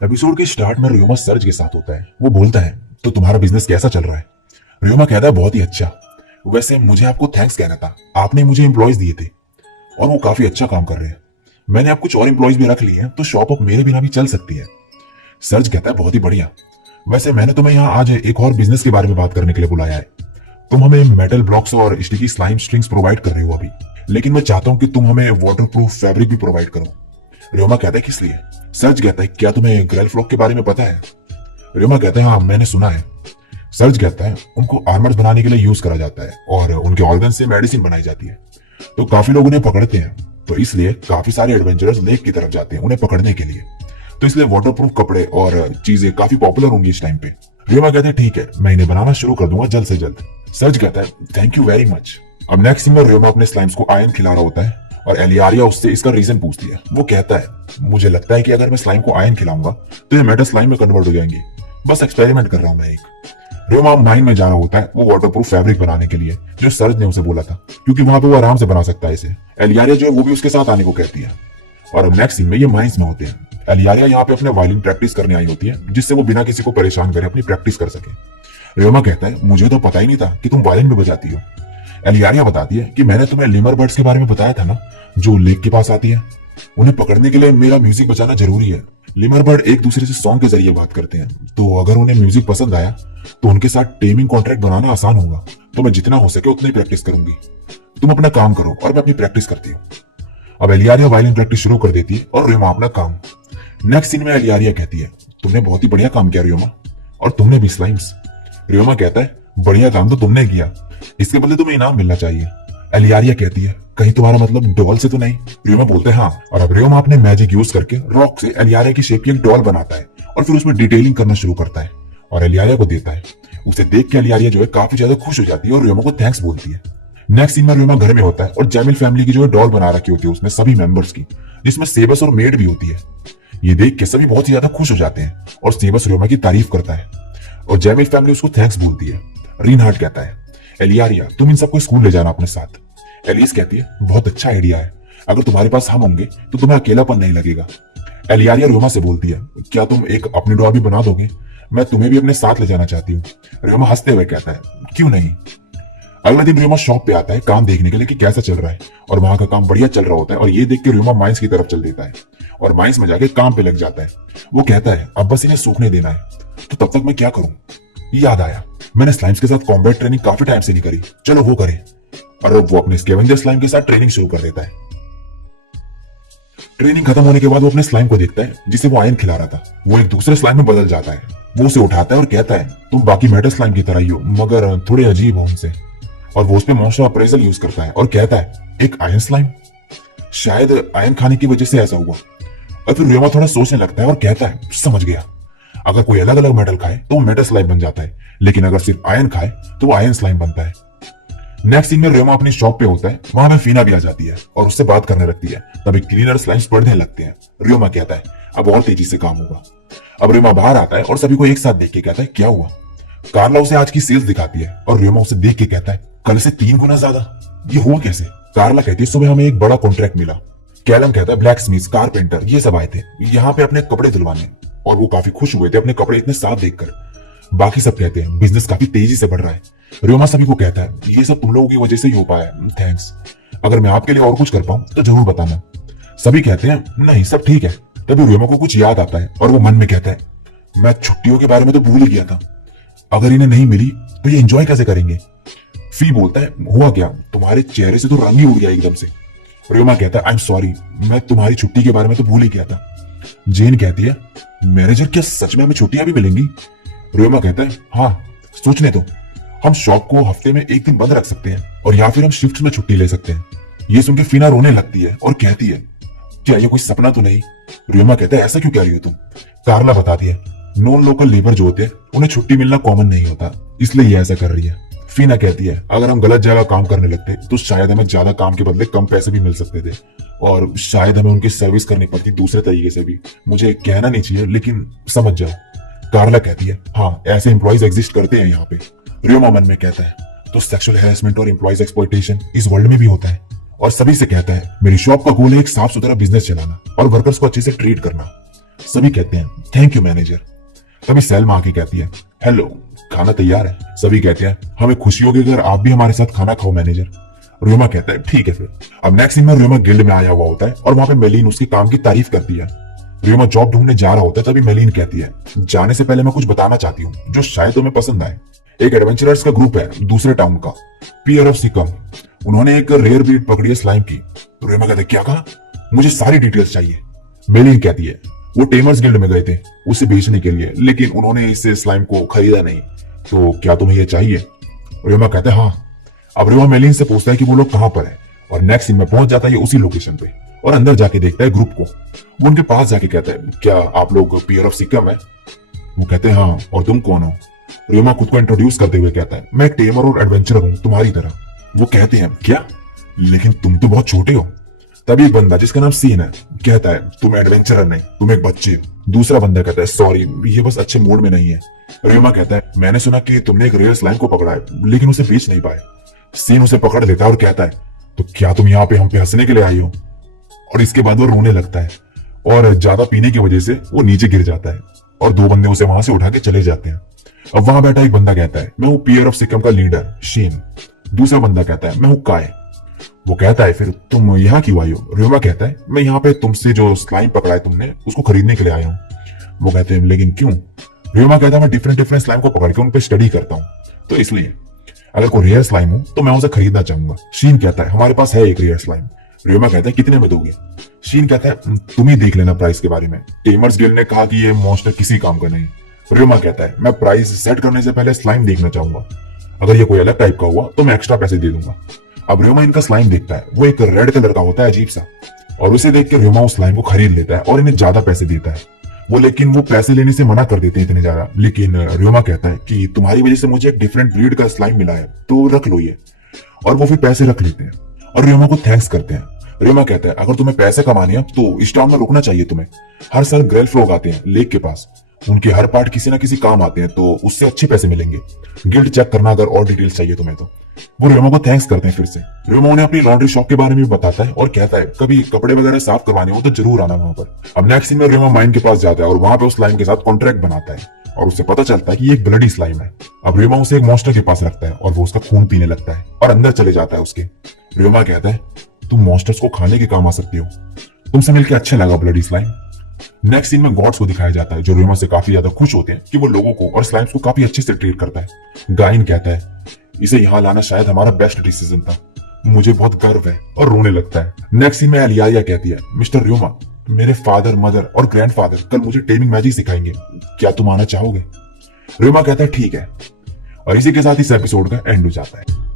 Episode के start में रियोमा surge के साथ होता है। वो बोलता है, तो तुम्हारा बिजनेस कैसा चल रहा है? रियोमा कहता है, बहुत ही अच्छा। वैसे मुझे आपको थैंक्स कहना था, आपने मुझे एम्प्लॉयज दिए थे और वो काफी अच्छा काम कर रहे हैं। मैंने अब कुछ और एम्प्लॉयज भी रख लिए हैं, तो शॉप अब मेरे बिना भी चल सकती है। सर्ज कहता है, बहुत ही बढ़िया। वैसे मैंने तुम्हें यहाँ आज एक और बिजनेस के बारे में बात करने के लिए बुलाया है। तुम हमें मेटल ब्लॉक्स और स्टिकी स्लाइम स्ट्रिंग्स प्रोवाइड कर रहे हो अभी, लेकिन मैं चाहता हूँ कि तुम हमें वाटरप्रूफ फैब्रिक भी प्रोवाइड करो। रियोमा कहता है, किस लिए? सर्ज कहता है, क्या तुम्हें ग्रेल फ्लॉक के बारे में पता है? रियोमा कहते हैं, हाँ मैंने सुना है। सर्ज कहता है, उनको आर्मर्स बनाने के लिए यूज करा जाता है और उनके ऑर्गन से मेडिसिन बनाई जाती है, तो काफी लोग उन्हें पकड़ते हैं। तो इसलिए काफी सारे एडवेंचरर्स लेक की तरफ जाते हैं उन्हें पकड़ने के लिए। तो इसलिए वाटरप्रूफ कपड़े और चीजें काफी पॉपुलर होंगी इस टाइम पे। रियोमा कहते हैं, ठीक है, मैं इन्हें बनाना शुरू कर दूंगा जल्द से जल्द। सर्ज कहता है, थैंक यू वेरी मच। अब नेक्स्ट सीन में रियोमा अपने स्लाइम्स को आयन खिला रहा होता है और एलियारिया उससे इसका रीजन पूछती है। वो कहता है, मुझे लगता है कि अगर मैं स्लाइम को आयन खिलाऊंगा तो ये मेटल स्लाइम में कन्वर्ट हो जाएंगे। बस एक्सपेरिमेंट कर रहा हूं मैं एक। रियोमा माइन में जा रहा होता है वो वाटरप्रूफ फैब्रिक बनाने के लिए, जो सर्ज ने उसे बोला था, क्योंकि वहां पे वो आराम से बना सकता है इसे। एलियारिया जो है वो भी उसके साथ आने को कहती है। और अब नेक्स्ट सीन में ये माइंस में होते हैं। एलियारिया यहाँ पे अपने वायलिन प्रैक्टिस करने आई होती है, जिससे वो बिना किसी को परेशान करे अपनी प्रैक्टिस कर सके। रियोमा कहता है, मुझे तो पता ही नहीं था कि तुम वायलिन भी बजाती हो। एलियारिया बताती है कि मैंने तुम्हें लिमर बर्ड्स के बारे में बताया था ना, जो लेक के पास आती है। उन्हें पकड़ने के लिए मेरा म्यूजिक बजाना जरूरी है। लिमर बर्ड एक दूसरे से सॉन्ग के जरिए बात करते हैं, तो अगर उन्हें म्यूजिक पसंद आया तो उनके साथ टेमिंग कॉन्ट्रैक्ट बनाना आसान होगा। तो मैं जितना हो सके उतना ही प्रैक्टिस करूंगी। तुम अपना काम करो और मैं अपनी प्रैक्टिस करती हूँ। अब एलियारिया वायलिन प्रैक्टिस शुरू कर देती है और रियोमा अपना काम। नेक्स्ट सीन में एलियारिया कहती है, तुमने बहुत ही बढ़िया काम किया रियोमा, और तुमने भी स्लाइम्स। रियोमा कहता है, बढ़िया काम तो तुमने किया, इसके बदले तुम्हें इनाम मिलना चाहिए। एलियारिया कहती है, कहीं तुम्हारा मतलब डॉल से तो नहीं? रियोमा बोलते हैं, हाँ। और अब रियोमा अपने मैजिक यूज करके रॉक से एलियारिया की शेप की एक डॉल बनाता है और फिर उसमें डिटेलिंग करना शुरू करता है और एलियारिया को देता है। उसे देख के एलियारिया जो है काफी ज्यादा खुश हो जाती है और रियोमा को थैंक्स बोलती है। नेक्स्ट सीन में रियोमा घर में होता है और जैमिल फैमिली की जो है डॉल बना रखी होती है उसमें सभी मेंबर्स की, जिसमें सेबस और मेड भी होती है। ये देख के सभी बहुत ही ज्यादा खुश हो जाते हैं और सेबस रियोमा की तारीफ करता है और जैमिल फैमिली उसको थैंक्स बोलती है। रिनहार्ट कहता है, एलियारिया तुम इन सबको स्कूल ले जाना अपने साथ। एलिस कहती है, बहुत अच्छा आइडिया है, अगर तुम्हारे पास हम होंगे तो तुम्हें अकेलापन नहीं लगेगा। एलियारिया रियोमा से बोलती है, क्या तुम एक अपनी डॉल भी बना दोगे? मैं तुम्हें भी अपने साथ ले जाना चाहती हूँ। रियोमा हंसते हुए कहता है, क्यों नहीं। अगले दिन रियोमा शॉप पे आता है काम देखने के लिए कि कैसा चल रहा है, और वहां का काम बढ़िया चल रहा होता है और ये देख के रियोमा माइंस की तरफ चल देता है और माइंस में जाके काम पे लग जाता है। वो कहता है, अब बस इन्हें सूखने देना है, तो तब तक मैं क्या करूं? याद आया, मैंने स्लाइम्स के साथ कॉम्बैट ट्रेनिंग काफी टाइम से नहीं करी, चलो वो करें। और वो अपने स्कैवेंजर स्लाइम के साथ ट्रेनिंग शुरू कर देता है। ट्रेनिंग खत्म होने के बाद वो अपने स्लाइम को देखता है जिसे वो आयन खिला रहा था। वो एक दूसरे स्लाइम में बदल जाता है। वो उसे उठाता है और कहता है, तुम बाकी मेटल स्लाइम की तरह ही हो, मगर थोड़े अजीब हो उनसे। और वो उसपे मॉन्स्टर अप्रेजल यूज करता है और कहता है, एक आयन स्लाइम? शायद आयन खाने की वजह से ऐसा हुआ। और फिर रियोमा थोड़ा सोचने लगता है और कहता है, समझ गया, अगर कोई अलग अलग मेटल खाए तो वो मेटल स्लाइम बन जाता है, लेकिन अगर सिर्फ आयन खाए तो वो आयन स्लाइम बनता है। नेक्स्ट सीन में रियोमा अपनी शॉप पे होता है, वहां पे फीना भी आ जाती है और उससे बात करने लगती है। तभी क्लीनर स्लाइम्स बढ़ने लगते हैं। रियोमा कहता है, अब और तेजी से काम होगा। अब रियोमा बाहर आता है और सभी को एक साथ देख के कहता है, क्या हुआ? कार्ला उसे आज की सेल्स दिखाती है और रियोमा उसे देख के कहता है, कल से 3 गुना ज्यादा, ये हुआ कैसे? कार्ला कहती है, सुबह हमें एक बड़ा कॉन्ट्रैक्ट मिला। कैलम कहता है, ब्लैक स्मिथ, कारपेंटर, ये सब आए थे यहाँ पे अपने कपड़े धुलवाने और वो काफी खुश हुए थे अपने कपड़े इतने साफ देखकर। बाकी सब कहते हैं, बिजनेस काफी तेजी से बढ़ रहा है। रियोमा सभी को कहता है, ये सब तुम लोगों की वजह से ही हो पाया, थैंक्स। अगर मैं आपके लिए और कुछ कर पाऊं तो जरूर बताना। सभी कहते हैं, नहीं सब ठीक है। तभी रियोमा को कुछ याद आता है और वो मन में कहता है, मैं छुट्टियों के बारे में तो भूल ही गया था, अगर इन्हें नहीं मिली तो ये एंजॉय कैसे करेंगे? फी बोलता है, हुआ क्या, तुम्हारे चेहरे से तो रंग ही उड़ गया एकदम से। रियोमा कहता है, आई एम सॉरी, मैं तुम्हारी छुट्टी के बारे में तो भूल ही गया था। जेन कहती है, मैनेजर क्या सच में हमें छुट्टियां भी मिलेंगी? रियोमा कहता है, हाँ सोचने दो, हम शॉप को हफ्ते में एक दिन बंद रख सकते हैं और या फिर हम शिफ्ट में छुट्टी ले सकते हैं। ये सुनकर फीना रोने लगती है और कहती है, क्या ये कोई सपना तो नहीं? रियोमा कहता है, ऐसा क्यों कह रही हो तुम? कार्ला बताती है, नॉन लोकल लेबर जो होते हैं उन्हें छुट्टी मिलना कॉमन नहीं होता, इसलिए ये ऐसा कर रही है। फीना कहती है, अगर हम गलत जगह काम करने लगते तो शायद हमें ज्यादा काम के बदले कम पैसे भी मिल सकते थे और शायद हमें उनकी सर्विस करनी पड़ती दूसरे तरीके से भी। मुझे कहना नहीं चाहिए लेकिन समझ जाओ। कार्ला कहती है, हाँ ऐसे एम्प्लॉइज एग्जिस्ट करते हैं यहाँ पे। रियोमा मन में कहता है, तो सेक्सुअल हैरेसमेंट और एम्प्लॉइज एक्सप्लॉयटेशन इस वर्ल्ड में भी होता है। और सभी से कहता है, मेरी शॉप का गोल है एक साफ सुथरा बिजनेस चलाना और वर्कर्स को अच्छे से ट्रीट करना। सभी कहते हैं थैंक यू मैनेजर। तभी सैलमा आके कहती है हेलो, खाना तैयार है। सभी कहते हैं हमें खुशी होगी अगर आप भी हमारे साथ खाना खाओ मैनेजर। रियोमा कहता है ठीक है फिर। अब नेक्स्ट सीन में रियोमा गिल्ड में आया हुआ होता है और वहां पे मेलिन उसके काम की तारीफ करती है। रियोमा जॉब ढूंढने जा रहा होता है, तभी मेलिन कहती है जाने से पहले मैं कुछ बताना चाहती हूँ जो शायद तुम्हें पसंद आए। एक एडवेंचरर्स का ग्रुप है दूसरे टाउन का, पियर ऑफ सिकम। उन्होंने एक रेयर ब्रीड पकड़ी है स्लाइम की। रियोमा कहते क्या कहा, मुझे सारी डिटेल्स चाहिए। मेलिन कहती है वो टेमर्स गिल्ड में गए थे उसे बेचने के लिए, लेकिन उन्होंने इस स्लाइम को खरीदा नहीं। तो क्या तुम्हें ये चाहिए? रियोमा कहते हैं हाँ। अब रियोमा मेलिन से पूछता है कि वो लोग कहां पर है, और नेक्स्ट सीन में पहुंच जाता है ये उसी लोकेशन पे और अंदर जाके देखता है ग्रुप को। वो उनके पास जाके कहता है क्या आप लोग पियर ऑफ सिकम है? वो कहते हैं हाँ, और तुम कौन हो? रियोमा खुद को इंट्रोड्यूस करते हुए कहता है मैं एक टेमर और एडवेंचरर हूं तुम्हारी तरह। वो कहते हैं क्या, लेकिन तुम तो बहुत छोटे हो। तभी एक बंदा जिसका नाम सीन है कहता है तुम एडवेंचरर नहीं, तुम एक बच्चे हो। दूसरा बंदा कहता है सॉरी, ये बस अच्छे मूड में नहीं है। रियोमा कहता है मैंने सुना कि तुमने एक रेयर स्लाइम को पकड़ा है लेकिन उसे बेच नहीं पाए। सीन उसे पकड़ लेता है और कहता है तो क्या तुम यहाँ पे हम पे हंसने के लिए आई हो? और इसके बाद वो रोने लगता है और ज्यादा पीने की वजह से वो नीचे गिर जाता है और दो बंदे उसे वहां से उठा के चले जाते हैं। अब वहां बैठा एक बंदा कहता है मैं हूँ पियर ऑफ सिकम का लीडर शीन। दूसरा बंदा कहता है मैं हूँ काय। वो कहता है फिर तुम यहाँ क्यों आई हो? रियोमा कहता है मैं यहाँ पे तुमसे जो स्लाइम पकड़ा है तुमने उसको खरीदने के लिए आया हूँ। वो कहते हैं लेकिन क्यों? रियोमा कहता है मैं डिफरेंट डिफरेंट स्लाइम को पकड़ के उन पे स्टडी करता हूँ, तो इसलिए अगर कोई रेयर स्लाइम हो तो मैं उसे खरीदना चाहूंगा। शीन कहता है हमारे पास है एक रेयर स्लाइम। रियोमा कहता है कितने में दोगे? शीन कहता है तुम ही देख लेना प्राइस के बारे में, टेमर्स गिल्ड ने कहा कि ये मॉन्स्टर किसी काम का नहीं। रियोमा कहता है मैं प्राइस सेट करने से पहले स्लाइम देखना चाहूंगा, अगर ये कोई अलग टाइप का हुआ तो मैं एक्स्ट्रा पैसे दे दूंगा। अब रियोमा इनका स्लाइम देखता है, वो एक रेड कलर का होता है अजीब सा, और उसे देख के रियोमा उस स्लाइम को खरीद लेता है और इन्हें ज्यादा पैसे देता है। लेकिन वो पैसे लेने से मना कर देते हैं इतने ज्यादा। लेकिन रियोमा कहता है कि तुम्हारी वजह से मुझे एक डिफरेंट ब्रीड का स्लाइम मिला है तो रख लो ये, और वो फिर पैसे रख लेते हैं और रियोमा को थैंक्स करते हैं। रियोमा कहता है अगर तुम्हें पैसे कमाने हैं तो इस टाउन में रुकना चाहिए तुम्हें। हर साल ग्रेल्फ लोग आते हैं लेक के पास, उनके हर पार्ट किसी ना किसी काम आते हैं तो उससे अच्छे पैसे मिलेंगे। गिल्ड चेक करना अगर और डिटेल्स चाहिए तुम्हें तो। वो रियोमा को थैंक्स करते हैं फिर से। रियोमा उन्हें अपनी लॉन्ड्री शॉप के बारे में बताता है और कहता है कभी कपड़े वगैरह साफ करवाने हो तो जरूर आना वहां पर। अब नेक्स्ट सीन में रियोमा माइन के पास जाता है और वहां पे उस स्लाइम के साथ कॉन्ट्रैक्ट बनाता है और उससे पता चलता है कि ये एक ब्लडी स्लाइम है। अब रियोमा उसे एक मॉन्स्टर के पास रखता है और वो उसका खून पीने लगता है और अंदर चले जाता है उसके। रियोमा कहता है तुम मॉन्स्टर्स को खाने के काम आ सकती हो, तुमसे मिलकर अच्छा लगा ब्लडी स्लाइम। नेक्स्ट सीन में गॉड्स को दिखाया जाता है जो रियोमा से काफी ज्यादा खुश होते हैं कि वो लोगों को और स्लाइम्स को काफी अच्छे से ट्रीट करता है। गाइन कहता है इसे यहाँ लाना शायद हमारा बेस्ट डिसीजन था, मुझे बहुत गर्व है, और रोने लगता है। नेक्स्ट सीन में एलिया कहती है मिस्टर रियोमा, मेरे फादर मदर और ग्रैंडफादर कल मुझे टेमिंग मैजिक सिखाएंगे, क्या तुम आना चाहोगे? रियोमा कहता है ठीक है, और इसी के साथ इस एपिसोड का एंड हो जाता है।